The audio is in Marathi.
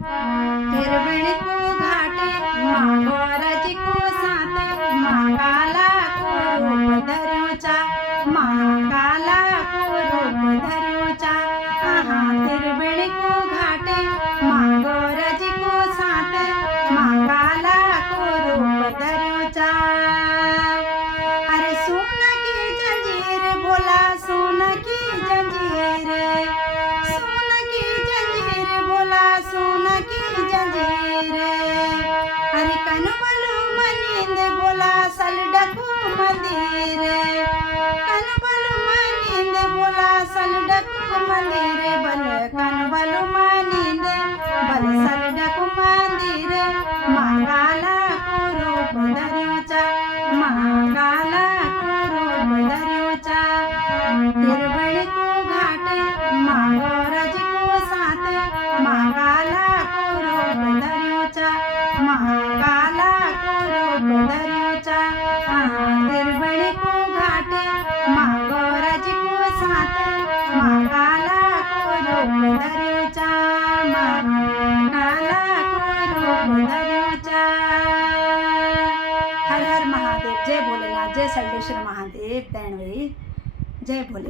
तिरबिणी को घाटे मागोराची को साते महाकाला को रूप धरूचा महाकाला को रूप धरूचा आहा तिरबिणी को घाटे मागोराची को साते महाकाला को रूप धरूचा अरे सोन की जंजीर बोला सोन की जंजीर सोन की जंजीर बोला सोन की जंजीर अरे कनबलु मनिंद बोला सलडकु मंदिर कनबलु मनिंद बोला सलडकु मंदिर बल कनबलु मनिंद बल सलडकु मंदिर महाकाला को रूप धरूचा महाकाला को रूप धरूचा तिरबणी को घाटे मागोरज को साते महाकाला को रूप धरूचा महाकाला को रूप धरूचा तिरबणी को घाटे मागोरज को साते महाकाला को रूप धरूचा महाकाला को रूप धरूचा हर हर महादेव जय भोलेनाथ जय सल्लेश्वर महादेव तैणवे जय भोलेनाथ।